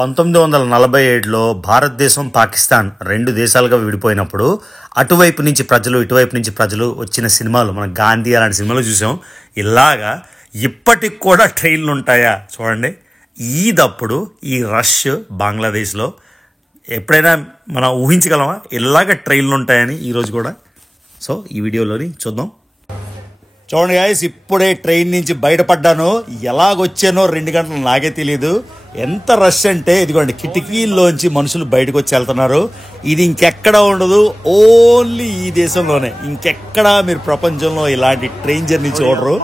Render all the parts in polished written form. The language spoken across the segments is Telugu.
1947లో భారతదేశం పాకిస్తాన్ రెండు దేశాలుగా విడిపోయినప్పుడు అటువైపు నుంచి ప్రజలు ఇటువైపు నుంచి ప్రజలు వచ్చిన సినిమాలు మనం గాంధీ అలాంటి సినిమాలు చూసాం. ఇలాగా ఇప్పటికి కూడా ట్రైన్లు ఉంటాయా చూడండి. ఈదప్పుడు ఈ రష్ బంగ్లాదేశ్లో ఎప్పుడైనా మనం ఊహించగలమా ఇలాగ ట్రైన్లు ఉంటాయని ఈరోజు కూడా? సో ఈ వీడియోలోని చూద్దాం. చూడండి గాయస్, ఇప్పుడే ట్రైన్ నుంచి బయటపడ్డాను. ఎలాగొచ్చానో 2 గంటలు నాకే తెలియదు. ఎంత రష్ అంటే ఇదిగోండి కిటికీల్లోంచి మనుషులు బయటకు వచ్చి వెళ్తున్నారు. ఇది ఇంకెక్కడా ఉండదు, ఓన్లీ ఈ దేశంలోనే. ఇంకెక్కడా మీరు ప్రపంచంలో ఇలాంటి ట్రైన్ జర్నీ చూడరు.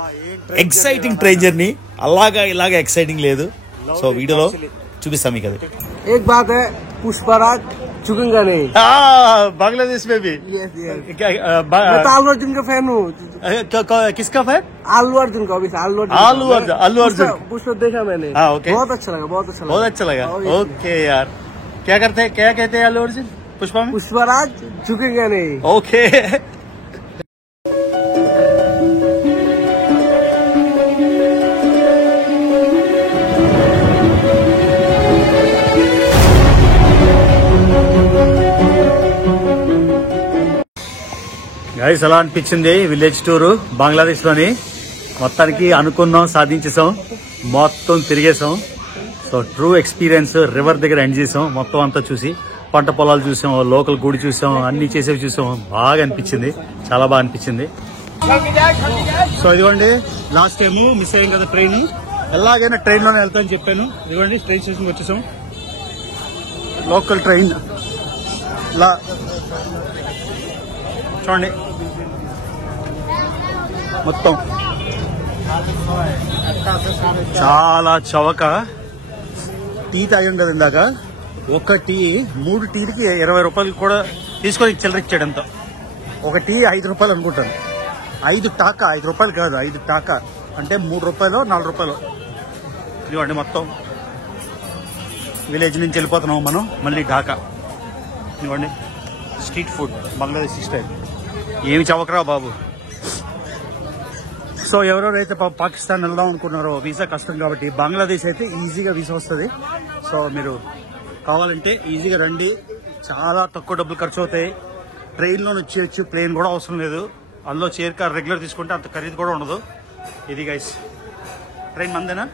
ఎక్సైటింగ్ ట్రైన్ జర్నీ, ఇలాగా ఎక్సైటింగ్ లేదు. సో వీడియోలో చూపిస్తాం మీకు. అది एक बात है, पुष्पराज झुकेगा नहीं। बांग्लादेश में भी मैं तो अल्लू अर्जुन का फैन हूँ। किसका फैन? अल्लू अर्जुन का। अल्लू अर्जुन पुष्प देखा मैंने। ओके, बहुत अच्छा लगा। ओके यार, क्या कहते हैं अल्लू अर्जुन पुष्पा में? पुष्पराज झुकेगा नहीं। ओके. గైస్, ఎలా అనిపించింది విలేజ్ టూర్ బంగ్లాదేశ్లోని? మొత్తానికి అనుకున్నాం, సాధించేసాం, మొత్తం తిరిగేసాం. So true experience. రివర్ దగ్గర ఎండ్ చేసాం, మొత్తం అంతా చూసి పంట పొలాలు చూసాం, లోకల్ గుడి చూసాం, అన్ని చేసేవి చూసాం. బాగా అనిపించింది, చాలా బాగా అనిపించింది. సో ఇదిగోండి, లాస్ట్ టైం మిస్ అయ్యాం కదా ట్రైన్. ఎలాగైనా ట్రైన్లోనే వెళ్తామని చెప్పాను. ఇదిగోండి ట్రైన్ స్టేషన్కి వచ్చేసాం. లోకల్ ట్రైన్ ఇలా చూడండి, మొత్తం చాలా చవక. టీ తాగాం కదా ఇందాక, ఒక టీ 3 టీలకి 20 రూపాయలు కూడా తీసుకొని చిల్లరిచ్చాడు. అంతా ఒక టీ 5 రూపాయలు అనుకుంటాను. 5 టాకా, 5 రూపాయలు కాదు, 5 టాకా అంటే 3 రూపాయలు 4 రూపాయలు. ఇదిగోండి మొత్తం విలేజ్ నుంచి వెళ్ళిపోతున్నాం మనం మళ్ళీ ఢాకా. ఇదిగోండి స్ట్రీట్ ఫుడ్ బంగ్లాదేశీ స్టైల్. ఏమి చవకరా బాబు. సో ఎవరెవరైతే పాకిస్తాన్ వెళ్దాం అనుకున్నారో, వీసా కష్టం కాబట్టి, బంగ్లాదేశ్ అయితే ఈజీగా వీసా వస్తుంది. సో మీరు కావాలంటే ఈజీగా రండి. చాలా తక్కువ డబ్బులు ఖర్చు అవుతాయి. ట్రైన్లో వచ్చేయచ్చు, ప్లేన్ కూడా అవసరం లేదు. అందులో చైర్ కార్ రెగ్యులర్ తీసుకుంటే అంత ఖరీదు కూడా ఉండదు. ఇది గైస్ ట్రైన్ మందేనా?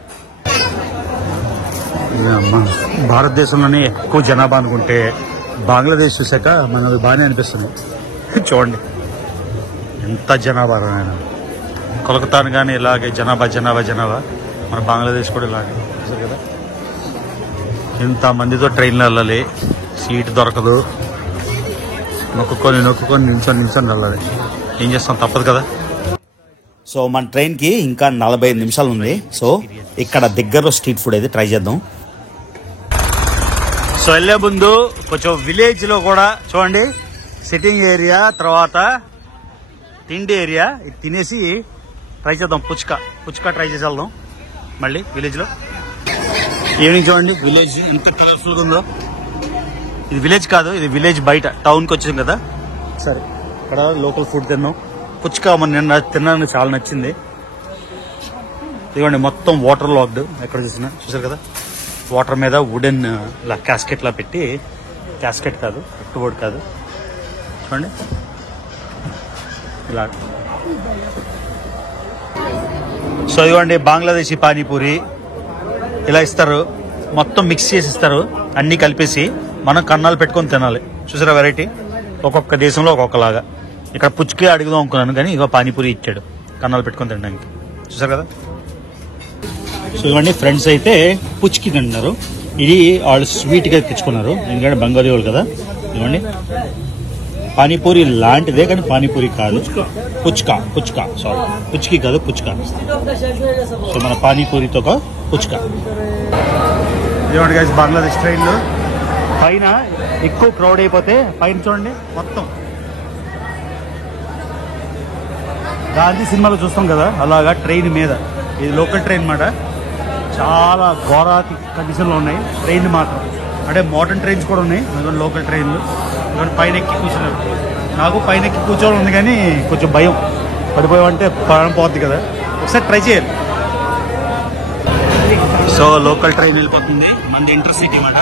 భారతదేశంలోనే ఎక్కువ జనాభా అనుకుంటే బంగ్లాదేశ్ చూసాక మనది బాగానే అనిపిస్తుంది. చూడండి ఎంత జనాభా. ఆయన కోల్కతాను కానీ ఇలాగే జనాభా. మన బంగ్లాదేశ్ కూడా ఇలాగే చూసారు కదా. ఇంతమందితో ట్రైన్లో వెళ్ళాలి, సీట్ దొరకదు. నొక్కుకొని నిల్చొని వెళ్ళాలి. ఏం చేస్తాం, తప్పదు కదా. సో మన ట్రైన్కి ఇంకా 45 నిమిషాలు ఉంది. సో ఇక్కడ దగ్గరలో స్ట్రీట్ ఫుడ్ అయితే ట్రై చేద్దాం. సో వెళ్ళే ముందు కొంచెం విలేజ్ లో కూడా చూడండి, సిట్టింగ్ ఏరియా, తర్వాత తిండి ఏరియా. ఇది తినేసి ట్రై చేద్దాం. పుచ్కా ట్రై చేసి వెళ్దాం మళ్ళీ విలేజ్ లో. ఈవినింగ్ చూడండి విలేజ్ ఎంత కలర్ఫుల్ గా ఉందో. ఇది విలేజ్ కాదు, ఇది విలేజ్ బయట టౌన్కి వచ్చాం కదా. సరే, ఇక్కడ లోకల్ ఫుడ్ తిన్నాం. పుచ్కా నిన్న తిన్నాను, చాలా నచ్చింది. ఇదిగోండి మొత్తం వాటర్ లాక్డ్. ఎక్కడ చూసారు కదా, వాటర్ మీద వుడెన్ ఇలా క్యాస్కెట్ లా పెట్టి, క్యాస్కెట్ కాదు, వుడ్ కాదు, చూడండి ఇలా. సో ఇదిగోండి బంగ్లాదేశీ పానీపూరి ఇలా ఇస్తారు. మొత్తం మిక్స్ చేసి ఇస్తారు, అన్ని కలిపేసి మనం కన్నాలు పెట్టుకొని తినాలి. చూసారా వెరైటీ, ఒక్కొక్క దేశంలో ఒక్కొక్కలాగా. ఇక్కడ పుచ్చుకే అడుగుదాం అనుకున్నాను కానీ ఇగో పానీపూరి ఇచ్చాడు కన్నాలు పెట్టుకొని తినడానికి. చూసారు కదా. సో ఇవన్నీ ఫ్రెండ్స్ అయితే పుచ్చుకి తింటున్నారు. ఇది వాళ్ళు స్వీట్గా తెచ్చుకున్నారు, ఎందుకంటే బెంగాలీ వాళ్ళు కదా. ఇవ్వండి పానీపూరి లాంటిదే కానీ పానీపూరి కాదు, పుచ్చుకా సారీ, పుచ్చుకి కాదు, పుచ్చుకా. సో మన పానీపూరితో ఒక పుచ్చుకా. ఇదిగోండి గైస్ బంగ్లాదేశ్ ట్రైన్లు పైన ఎక్కువ క్రౌడ్ అయిపోతే పైన చూడండి మొత్తం గాంధీ సినిమాలో చూస్తాం కదా అలాగా ట్రైన్ మీద. ఇది లోకల్ ట్రైన్ మాట. చాలా ఘోరాతి కండిషన్లో ఉన్నాయి ట్రైన్ మాత్రం. అంటే మోడర్న్ ట్రైన్స్ కూడా ఉన్నాయి, లోకల్ ట్రైన్లు. పైన ఎక్కి కూర్చున్నారు. నాకు పైన ఎక్కి కూర్చోవాలి ఉంది కానీ కొంచెం భయం, పడిపోయామంటే ప్రాణం పోతుంది కదా. ఒకసారి ట్రై చేయాలి. సో లోకల్ ట్రైన్ వెళ్ళిపోతుంది, మంది ఇంటర్సిటీ మాట.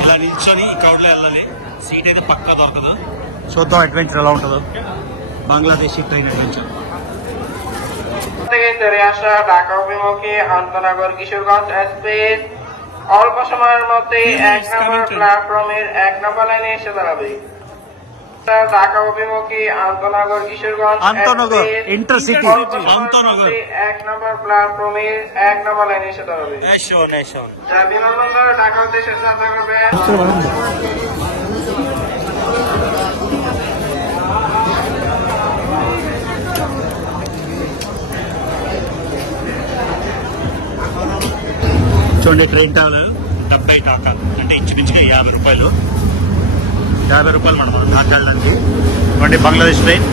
ఇలా నిల్చొని క్రౌడ్ లో వెళ్ళాలి, సీట్ అయితే పక్కా దొరకదు. చూద్దాం అడ్వెంచర్ ఎలా ఉంటుందో, బంగ్లాదేశీ ట్రైన్ అడ్వెంచర్. ঢাকা অভিমুখী আন্তনগর কিশোরগঞ্জ এক্সপ্রেস অল্প সময়ের মধ্যে 1 নম্বর প্ল্যাটফর্মের 1 নম্বর লাইনে এসে দাঁড়াবে। ঢাকা অভিমুখী আন্তনগর কিশোরগঞ্জ আন্তনগর ইন্টারসিটি আন্তনগর 1 নম্বর প্ল্যাটফর্মের 1 নম্বর লাইনে এসে দাঁড়াবে। বিমানবন্দর ঢাকা উদ্দেশ্যে যাত্রা করবে। చూడండి, ట్రైన్ ట్రావెల్ 70 టాకా అంటే ఇంచుమించుగా 50 రూపాయలు. 50 రూపాయలు మనం ఢాకా వెళ్ళడానికి. చూడండి బంగ్లాదేశ్ ట్రైన్.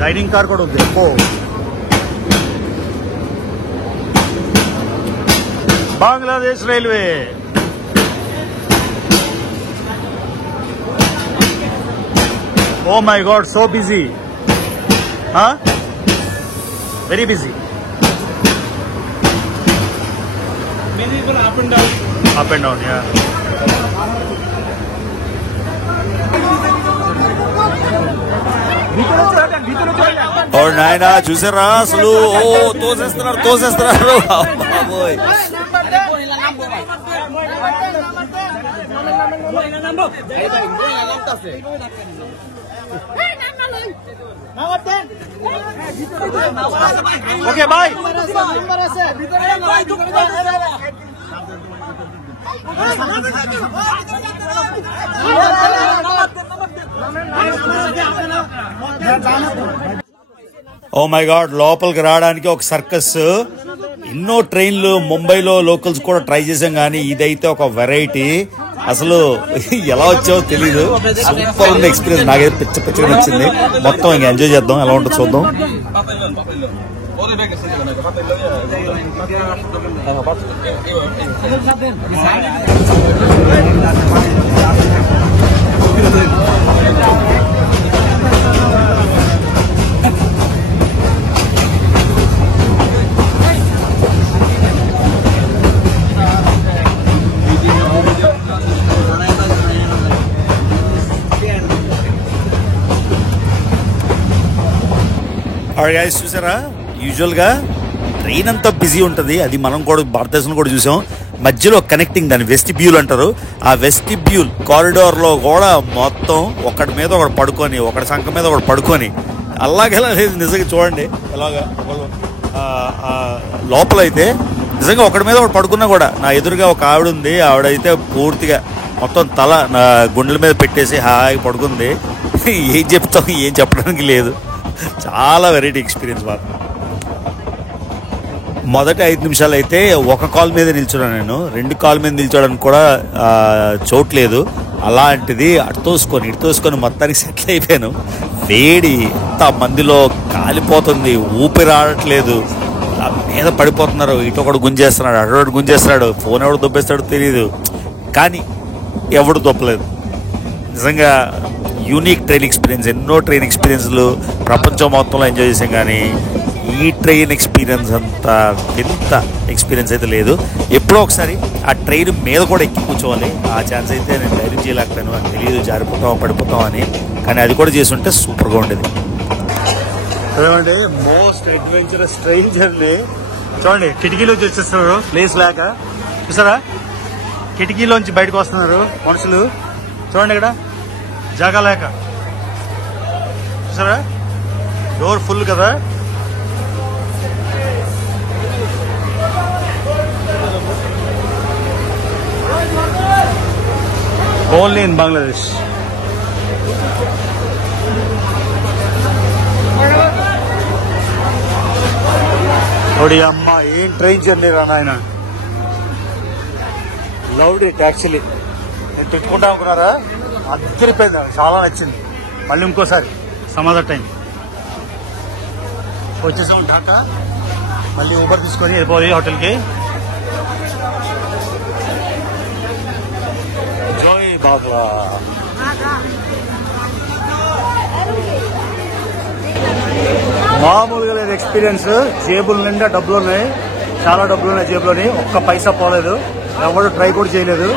డైనింగ్ కార్ కూడా ఉంది. Bangladesh railway. Oh my god, so busy, very busy. Many people up and down. Up and down, yeah. ఓ నాయనా, చూసారా అసలు? ఓ తోసేస్తున్నారు బాబోయ్. Okay bye. Oh my god, లోపలికి రావడానికి ఒక సర్కస్. ఎన్నో ట్రైన్లు ముంబైలో లోకల్స్ కూడా ట్రై చేసాం, కానీ ఇదైతే ఒక వెరైటీ. అసలు ఎలా వచ్చావో తెలీదు. సూపర్ ఉంది ఎక్స్పీరియన్స్. నాకైతే పిచ్చగా నచ్చింది. మొత్తం ఇంకా ఎంజాయ్ చేద్దాం, ఎలా ఉంటుందో చూద్దాం. గైస్, చూసారా? యూజువల్ గా ట్రైన్ అంతా బిజీ ఉంటుంది. అది మనం కూడా భారతదేశంలో కూడా చూసాం. మధ్యలో కనెక్టింగ్, దాన్ని వెస్టిబ్యూల్ అంటారు. ఆ వెస్టిబ్యూల్ కారిడార్ లో కూడా మొత్తం ఒకటి మీద ఒకటి పడుకొని, ఒకటి సంఖ మీద ఒకటి పడుకొని, అలాగెలా లేదు నిజంగా. చూడండి ఎలాగా లోపలైతే నిజంగా ఒకటి మీద ఒకటి పడుకున్నా కూడా. నా ఎదురుగా ఒక ఆవిడ ఉంది. ఆవిడైతే పూర్తిగా మొత్తం తల నా గుండెల మీద పెట్టేసి హాయిగా పడుకుంది. ఏం చెప్తాం, ఏం చెప్పడానికి లేదు. చాలా వెరైటీ ఎక్స్పీరియన్స్ బాగా. మొదటి 5 నిమిషాలు అయితే ఒక కాల్ మీద నిల్చున్నాను నేను. 2 కాల్ మీద నిల్చోడానికి కూడా చోట్లేదు. అలాంటిది ఇటు తోసుకొని మొత్తానికి సెటిల్ అయిపోయాను. వేడి అంత మందిలో కాలిపోతుంది, ఊపిరి ఆడట్లేదు, మీద పడిపోతున్నారు. ఇటు ఒకడు గుంజేస్తున్నాడు, అటు గుంజేస్తున్నాడు, ఫోన్ ఎవడు దొబ్బేస్తాడో తెలియదు, కానీ ఎవడు దొబ్బలేదు. నిజంగా యూనిక్ ట్రైన్ ఎక్స్పీరియన్స్. ఎన్నో ట్రైన్ ఎక్స్పీరియన్స్లు ప్రపంచం మొత్తంలో ఎంజాయ్ చేసాం, కానీ ఈ ట్రైన్ ఎక్స్పీరియన్స్ అంత వింత ఎక్స్పీరియన్స్ అయితే లేదు. ఎప్పుడో ఒకసారి ఆ ట్రైన్ మీద కూడా ఎక్కి కూర్చోవాలి. ఆ ఛాన్స్ అయితే నేను ధైర్యం చేయలేకపోయాను. నాకు తెలియదు జారిపోతాం పడిపోతాం అని, కానీ అది కూడా చేసి ఉంటే సూపర్గా ఉండేది. ఏమంటే మోస్ట్ అడ్వెంచరస్ ట్రైన్ జర్నీ. చూడండి, కిటికీలోంచి వచ్చేస్తున్నారు ప్లేస్ లేక. చూసారా, కిటికీలోంచి బయటకు వస్తున్నారు మనుషులు. చూడండి ఇక్కడ జాగా లేక. చూసారా, డోర్ ఫుల్ కదా. Only in Bangladesh. ఓడి అమ్మ, ఏం ట్రైన్ జర్నీ రా నాయన. Loved it actually. నేను తిట్టుకుంటా అనుకున్నారా, అద్దరిపోయింది, చాలా నచ్చింది. మళ్ళీ ఇంకోసారి సమ్ అదర్ టైం వచ్చేసాం ఢాకా. మళ్ళీ ఊబర్ తీసుకొని వెళ్ళిపోయి హోటల్కి. జోయ్ బాగ్లా. మామూలుగా లేదు ఎక్స్పీరియన్స్. జేబుల నిండా డబ్బులు ఉన్నాయి, చాలా డబ్బులు ఉన్నాయి జేబులోని. ఒక్క పైసా పోలేదు, ఎవరు ట్రై కూడా చేయలేదు.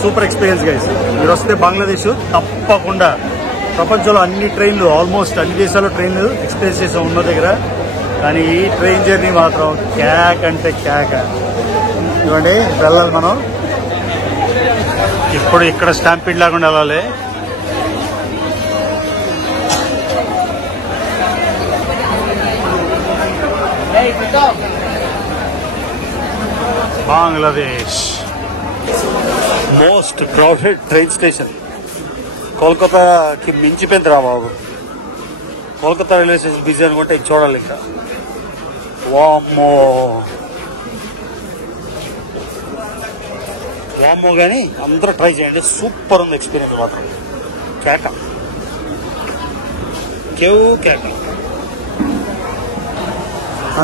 Super experience guys. మీరు వస్తే బంగ్లాదేశ్ తప్పకుండా. ప్రపంచంలో అన్ని ట్రైన్లు, ఆల్మోస్ట్ అన్ని దేశాల్లో ట్రైన్లు ఎక్స్పీరియన్స్ చేసాం ఉన్న దగ్గర. కానీ ఈ ట్రైన్ జర్నీ మాత్రం క్యాక్ అంటే క్యాక్. ఇవ్వండి వెళ్ళాలి మనం. ఇప్పుడు ఇక్కడ స్టాంపీడ్ లేకుండా వెళ్ళాలి. Bangladesh most crowded train station. కోల్కతాకి మించిపోయింది రా బాబు. కోల్కతా రైల్వే స్టేషన్ బిజీ అనుకుంటే ఇది చూడాలి ఇంకా. వామ్మో వామ్మో కానీ అందరూ ట్రై చేయండి, సూపర్ ఉంది ఎక్స్పీరియన్స్ మాత్రం. కేక కేవ్ కేక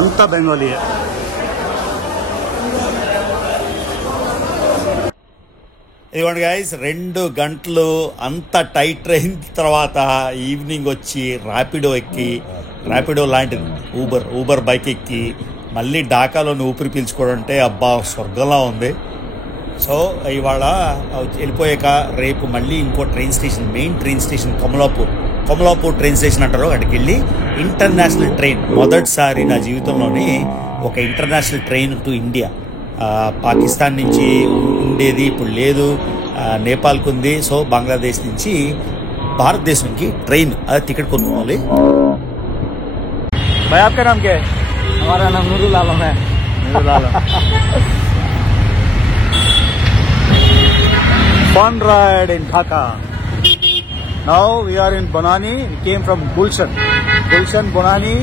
అంతా బెంగాలీయే. ఇదిగోండి గైస్, 2 గంటలు అంత టైట్ ట్రైన్ తర్వాత ఈవినింగ్ వచ్చి ర్యాపిడో ఎక్కి, ర్యాపిడో లాంటిది ఊబర్ బైక్ ఎక్కి మళ్ళీ ఢాకాలోని ఊపిరి పీల్చుకోవడం అంటే అబ్బా స్వర్గంలా ఉంది. సో ఇవాళ వెళ్ళిపోయాక రేపు మళ్ళీ ఇంకో train station, main train station Kamalapur train station అంటారు. అక్కడికి వెళ్ళి ఇంటర్నేషనల్ ట్రైన్, మొదటిసారి నా జీవితంలోని ఒక international train to India. Pakistan నుంచి ఉండేది ఇప్పుడు లేదు, నేపాల్కి ఉంది. సో బంగ్లాదేశ్ నుంచి భారతదేశంకి ట్రైన్, అది టికెట్ కొనుక్కోవాలి. भाई आपका नाम क्या है? हमारा नाम नूरुल आलम है. नूरुल आलम. Fun ride in Dhaka. Now we are in Bonani. We came from Gulshan, Bonani.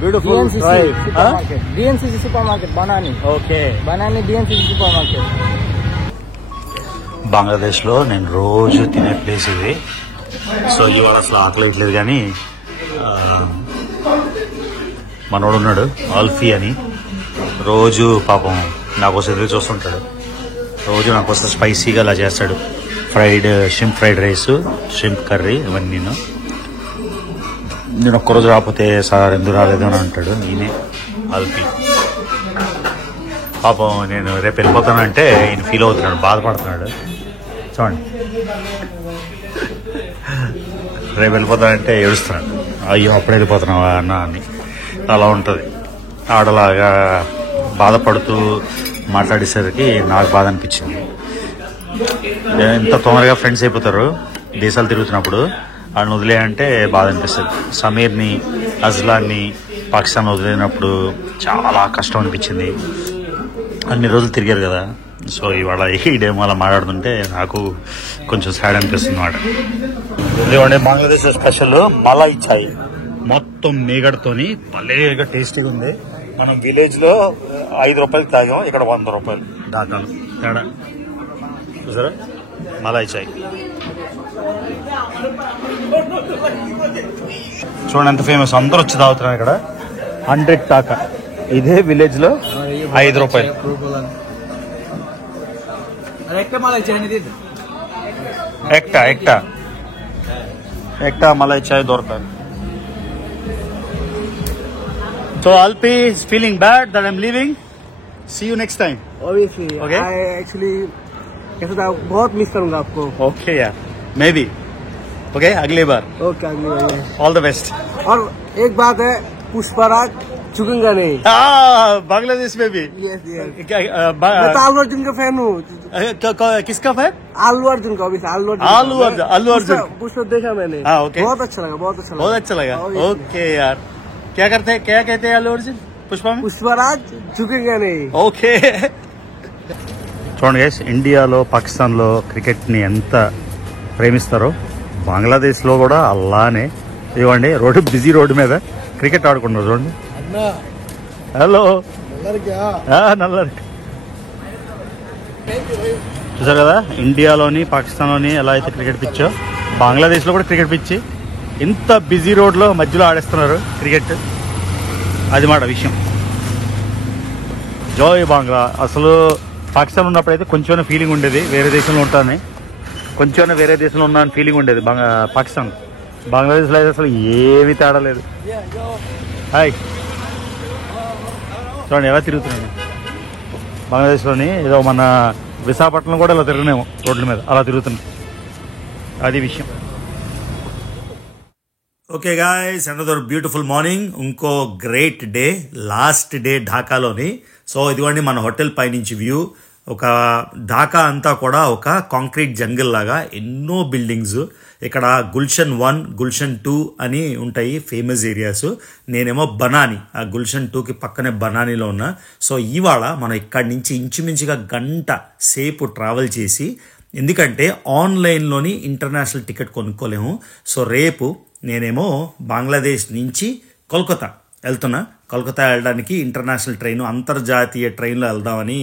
Beautiful BNCC drive. supermarket. BNCC supermarket, Banani. Okay. Banani BNCC supermarket. బంగ్లాదేశ్లో నేను రోజు తినే ప్లేస్ ఇది. సో ఇవాళ అసలు ఆకలేట్లేదు. కానీ మనోడు ఉన్నాడు ఆల్ఫీ అని, రోజు పాపం నాకోసం ఎదురు చూస్తుంటాడు. రోజు నాకోసం స్పైసీగా అలా చేస్తాడు. Shrimp fried rice, shrimp curry, ఇవన్నీ. నేను ఒక్కరోజు రాకపోతే సార్ ఎందుకు రాలేదు అని అంటాడు ఈయనే ఆల్ఫీ. పాపం నేను రేపు వెళ్ళిపోతానంటే ఈయన ఫీల్ అవుతున్నాడు, బాధపడుతున్నాడు. చూడండి, రేపు వెళ్ళిపోతానంటే ఏడుస్తున్నాడు. అయ్యో అప్పుడే వెళ్ళిపోతున్నావా అన్న అని. అలా ఉంటుంది. ఆడలాగా బాధపడుతూ మాట్లాడేసరికి నాకు బాధ అనిపించింది. ఎంత తొందరగా ఫ్రెండ్స్ అయిపోతారు దేశాలు తిరుగుతున్నప్పుడు. వాళ్ళని వదిలేయంటే బాధ అనిపిస్తుంది. సమీర్ని, అజ్లాన్ని పాకిస్తాన్ వదిలేనప్పుడు చాలా కష్టం అనిపించింది. అన్ని రోజులు తిరిగారు కదా. సో ఇవాళ ఈ డేమో అలా మాట్లాడుతుంటే నాకు కొంచెం సాడ్ అనిపిస్తుంది అన్నమాట. ఇదిగోండి బంగ్లాదేశ్ స్పెషల్ మలాయ్ చాయ్, మొత్తం మీగడతోని భలేగా టేస్టీగా ఉంది. మనం విలేజ్ లో 5 రూపాయలకి తాగాం, ఇక్కడ 100 రూపాయలు. ఢాకాలు తేడా చూసారా. మలాయ్ చాయ్ చూడండి ఎంత ఫేమస్, అందరూ వచ్చి తాగుతున్నారు ఇక్కడ. 100 టాకా. ఇదే విలేజ్ లో 5 రూపాయలు. ఎక్టా మలాయ్ చాయ్ దొరకాలి. So Alpi is feeling bad that I'm leaving. See you next time. Obviously. Okay. I actually कैसे था, बहुत मिस करूंगा आपको. Okay yeah, maybe. Okay, अगली बार. Okay, अगली बार. All the best. और एक बात है, पुष्पराज झुकेगा नहीं. बांग्लादेश में भी. Yes, yes. मैं तो आलू अर्जुन का फैन हूँ. किसका फैन? आलू अर्जुन का. आलू अर्जुन पुष्प देखा मैंने. Okay. बहुत अच्छा लगा. बहुत अच्छा लगा. Okay यार. क्या कहते हैं అల్లు అర్జున్ పుష్ప? పుష్పరాజ్ झुकेगा नहीं. ఓకే. చూడండి గైస్, ఇండియాలో పాకిస్తాన్లో క్రికెట్ని ఎంత ప్రేమిస్తారో బంగ్లాదేశ్లో కూడా అలానే. ఇవ్వండి బిజీ రోడ్డు మీద క్రికెట్ ఆడుకుంటున్నారు చూడండి. హలో నల్లరికి చూసారు కదా, ఇండియాలోని పాకిస్తాన్లోని ఎలా అయితే క్రికెట్ పిచ్చో బంగ్లాదేశ్లో కూడా క్రికెట్ పిచ్చి. ఇంత బిజీ రోడ్లో మధ్యలో ఆడేస్తున్నారు క్రికెట్. అది మాట విషయం. జోయ్ బాంగ్లా. అసలు పాకిస్తాన్ ఉన్నప్పుడైతే కొంచెం ఫీలింగ్ ఉండేది వేరే దేశంలో ఉంటానని. కొంచెం వేరే దేశంలో ఉన్న ఫీలింగ్ ఉండేది పాకిస్తాన్. బంగ్లాదేశ్లో అయితే అసలు ఏమీ తేడా లేదు. హాయ్ చూడండి ఎలా తిరుగుతున్నాను. బంగ్లాదేశ్లోని ఏదో మన విశాఖపట్నం కూడా ఇలా తిరగనేమో రోడ్ల మీద అలా తిరుగుతున్నాం. అది విషయం. Okay guys, another beautiful morning. ఇంకో గ్రేట్ డే, లాస్ట్ డే ఢాకాలోని. సో ఇదిగోండి మన హోటల్ పైనుంచి వ్యూ. ఒక ఢాకా అంతా కూడా ఒక కాంక్రీట్ జంగిల్ లాగా ఎన్నో బిల్డింగ్స్. ఇక్కడ గుల్షన్ 1, గుల్షన్ 2 అని ఉంటాయి ఫేమస్ ఏరియాస్. నేనేమో బనాని, ఆ గుల్షన్ 2కి పక్కనే బనానీలో ఉన్నా. సో ఇవాళ మనం ఇక్కడి నుంచి ఇంచుమించుగా గంట సేపు ట్రావెల్ చేసి, ఎందుకంటే ఆన్లైన్లోని ఇంటర్నేషనల్ టికెట్ కొనుక్కోలేము. సో రేపు నేనేమో బంగ్లాదేశ్ నుంచి కోల్కతా వెళ్తున్నా. కోల్కతా వెళ్ళడానికి ఇంటర్నేషనల్ ట్రైన్, అంతర్జాతీయ ట్రైన్లో వెళ్దామని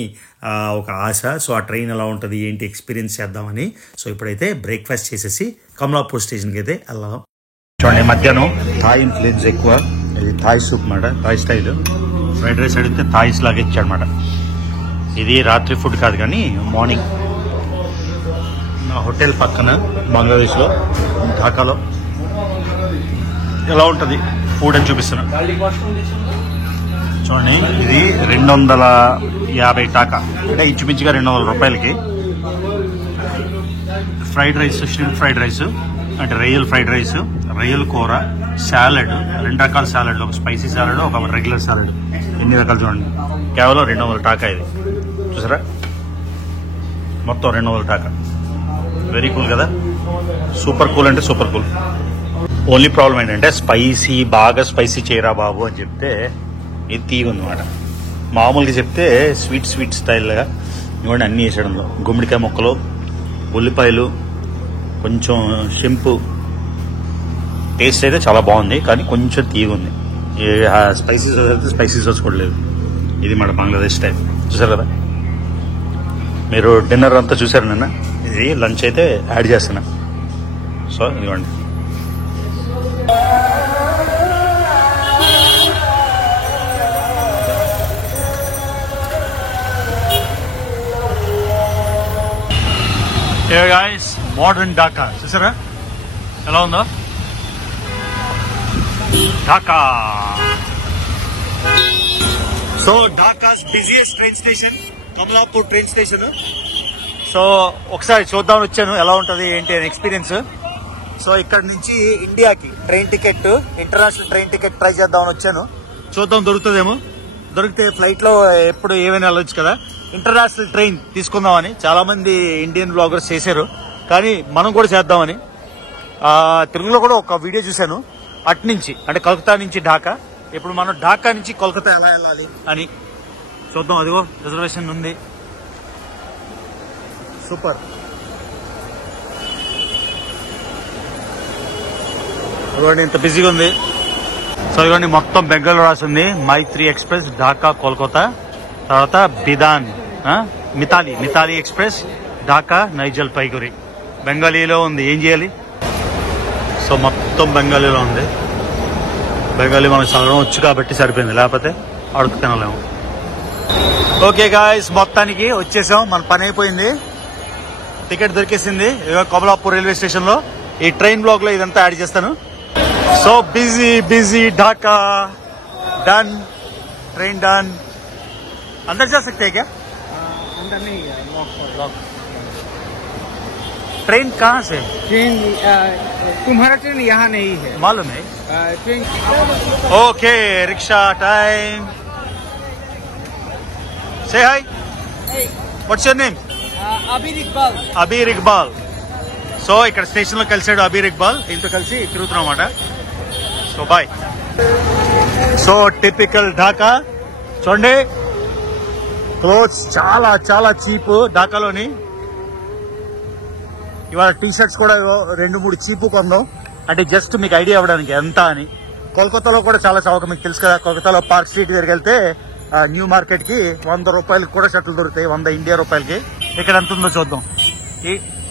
ఒక ఆశ. సో ఆ ట్రైన్ ఎలా ఉంటుంది ఏంటి ఎక్స్పీరియన్స్ చేద్దామని. సో ఇప్పుడైతే బ్రేక్ఫాస్ట్ చేసేసి కమలాపూర్ స్టేషన్కి అయితే వెళ్దాం. చూడండి మధ్యాహ్నం థాయ్ ఇన్ఫ్లుయెన్స్ ఎక్కువ. ఇది థాయ్ సూప్ మాట, థాయ్ స్టైల్. ఫ్రైడ్ రైస్ అడిగితే థాయిస్ లాగా ఇచ్చాడనమాట. ఇది రాత్రి ఫుడ్ కాదు కానీ మార్నింగ్. నా హోటల్ పక్కన బంగ్లాదేశ్లో ఢాకాలో ఎలా ఉంటుంది ఫుడ్ అని చూపిస్తున్నా. చూడండి ఇది 250 టాకా, అంటే ఇంచుమించుగా 200 రూపాయలకి fried rice, shrimp fried rice అంటే రొయ్యల్ ఫ్రైడ్ రైస్, రొయ్యల కూర, సాలడ్, 2 రకాల సాలడ్, ఒక స్పైసీ సాలడ్, ఒక రెగ్యులర్ సాలడ్, ఎన్ని రకాలు చూడండి. కేవలం 200 టాకా. ఇది చూసారా, మొత్తం 200 టాకా. వెరీ కూల్ కదా, సూపర్ కూల్ అంటే సూపర్ కూల్. ఓన్లీ ప్రాబ్లం ఏంటంటే స్పైసీ, బాగా స్పైసీ చేయరా బాబు అని చెప్తే ఇది తీగుందన్నమాట. మామూలుగా చెప్తే స్వీట్ స్టైల్గా ఇవ్వండి అన్నీ వేసడంలో. గుమ్మడికాయ ముక్కలు, ఉల్లిపాయలు, కొంచెం షింపు. టేస్ట్ అయితే చాలా బాగుంది కానీ కొంచెం తీగుంది. స్పైసీ సాస్ అయితే స్పైసీ సాస్ కూడా లేదు. ఇది మన బంగ్లాదేశ్ స్టైల్. చూసారు కదా, మీరు డిన్నర్ అంతా చూసారు నిన్న. ఇది లంచ్ అయితే యాడ్ చేస్తున్నా. సో ఇదిగోండి. Hey guys, modern Dhaka. చూసారా ఎలా ఉందో Dhaka. So Dhaka's busiest train station Kamalapur train station. So ఒకసారి చూద్దామని వచ్చాను ఎలా ఉంటుంది ఏంటి అని ఎక్స్పీరియన్స్. సో ఇక్కడ నుంచి ఇండియాకి train ticket, international train ticket try చేద్దామని వచ్చాను. చూద్దాం దొరుకుతుందేమో. దొరికితే ఫ్లైట్లో ఎప్పుడు ఏమైనా వెళ్ళొచ్చు కదా. ఇంటర్నేషనల్ ట్రైన్ తీసుకుందామని చాలా మంది ఇండియన్ బ్లాగర్స్ చేశారు, కానీ మనం కూడా చేద్దామని. తెలుగులో కూడా ఒక వీడియో చూశాను అట్నుంచి, అంటే కోల్కతా నుంచి ఢాకా. ఇప్పుడు మనం ఢాకా నుంచి కోల్కతా ఎలా వెళ్ళాలి అని చూద్దాం. అదిగో రిజర్వేషన్ ఉంది. సూపర్. ఇదిగోండి ఇంత బిజీగా ఉంది. సో ఇదిగోండి మొత్తం బెంగాల్లో రాసింది మైత్రి ఎక్స్ప్రెస్ ఢాకా కోల్కతా. తర్వాత బిదాన్, మితాలి ఎక్స్ప్రెస్ ఢాకా నైజల్ పైగురి. బెంగాలీలో ఉంది, ఏం చేయాలి. సో మొత్తం బెంగాలీలో ఉంది. బెంగాలీ మనకు చదవడం వచ్చు కాబట్టి సరిపోయింది, లేకపోతే అడుగు తినలేము. ఓకే గాయ్స్, మొత్తానికి వచ్చేసాం. మన పని అయిపోయింది, టికెట్ దొరికేసింది. కమలాపూర్ రైల్వే స్టేషన్ లో. ఈ ట్రైన్ బ్లాగ్ లో ఇదంతా యాడ్ చేస్తాను. So busy Dhaka done, train done. अंदर जा सकते हैं क्या? अंदर नहीं है, लॉक। ट्रेन कहाँ से? ट्रेन तुम्हारा ट्रेन यहाँ नहीं है, मालूम है. Train. Okay, rickshaw time. Say hi. What's your name? Abir Iqbal. So ఇక్కడ స్టేషన్ లో కలిసాడు అబీర్ ఇక్బాల్. దీంతో కలిసి తిరుగుతున్నాం అన్నమాట. So bye. So typical Dhaka. చూడండి క్లోత్స్ చాలా చాలా చీప్ ఢాకాలోని. ఇవాళ టీ షర్ట్స్ కూడా 2-3 చీపు కొందాం, అంటే జస్ట్ మీకు ఐడియా అవ్వడానికి ఎంత అని. కోల్కతాలో కూడా చాలా చౌక, మీకు తెలుసు కదా. కోల్కతాలో పార్క్ స్ట్రీట్ దగ్గరికి వెళ్తే న్యూ మార్కెట్ కి 100 రూపాయలకి కూడా షర్ట్లు దొరుకుతాయి, 100 ఇండియా రూపాయలకి. ఇక్కడ ఎంత ఉందో చూద్దాం.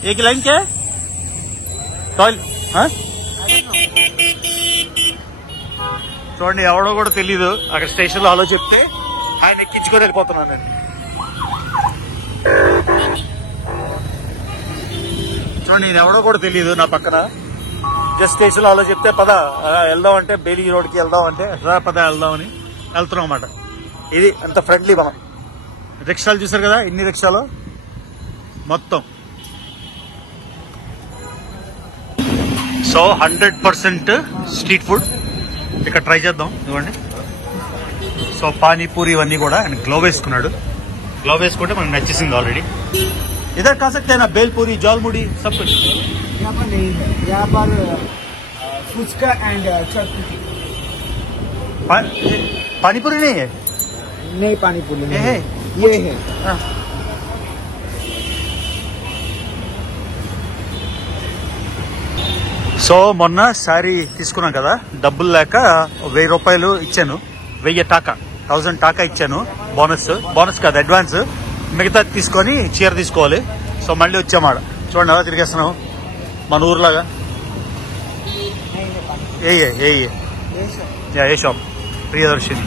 ఏ లైన్ కే టాయిల్ చూడండి, ఎవడో కూడా తెలీదు. అక్కడ స్టేషన్ లో హలో చెప్తే ఆయన ఎక్కించుకొని వెళ్ళిపోతున్నాను. చూడండి నేను ఎవడో కూడా తెలియదు నా పక్కన. జస్ట్ స్టేషన్ లో అలా చెప్తే పద వెళ్దాం అంటే బేలీ రోడ్కి వెళ్దాం అంటే పద వెళ్దామని వెళ్తున్నాం అన్నమాట. ఇది అంత ఫ్రెండ్లీ మనం. రిక్షాలు చూసారు కదా ఎన్ని రిక్షాలు మొత్తం. సో 100% స్ట్రీట్ ఫుడ్ ఇక్కడ ట్రై చేద్దాం. ఇవ్వండి. సో పానీపూరి ఇవన్నీ కూడా ఆయన గ్లోవ్ వేసుకున్నాడు. గ్లోవ్ వేసుకుంటే మనకు నచ్చేసింది ఆల్రెడీ. इधर खा सकते हैं ना बेलपुरी जौलमुड़ी सब कुछ? यहाँ पर नहीं है, यहाँ पर फुचका एंड चटपटी पानीपुरी नहीं है? नहीं, पानी पूरी ये है? ये है। సో మొన్న శారీ తీసుకున్నాం కదా, డబ్బులు లేక 1000 రూపాయలు ఇచ్చాను. 1000 టాకా ఇచ్చాను. బోనస్ కాదు, అడ్వాన్స్. మిగతా తీసుకొని చీర తీసుకోవాలి. సో మళ్ళీ వచ్చామాట. చూడండి అలా తిరిగేస్తున్నాం మన ఊర్లాగా. ఏ షాప్? ప్రియదర్శిని.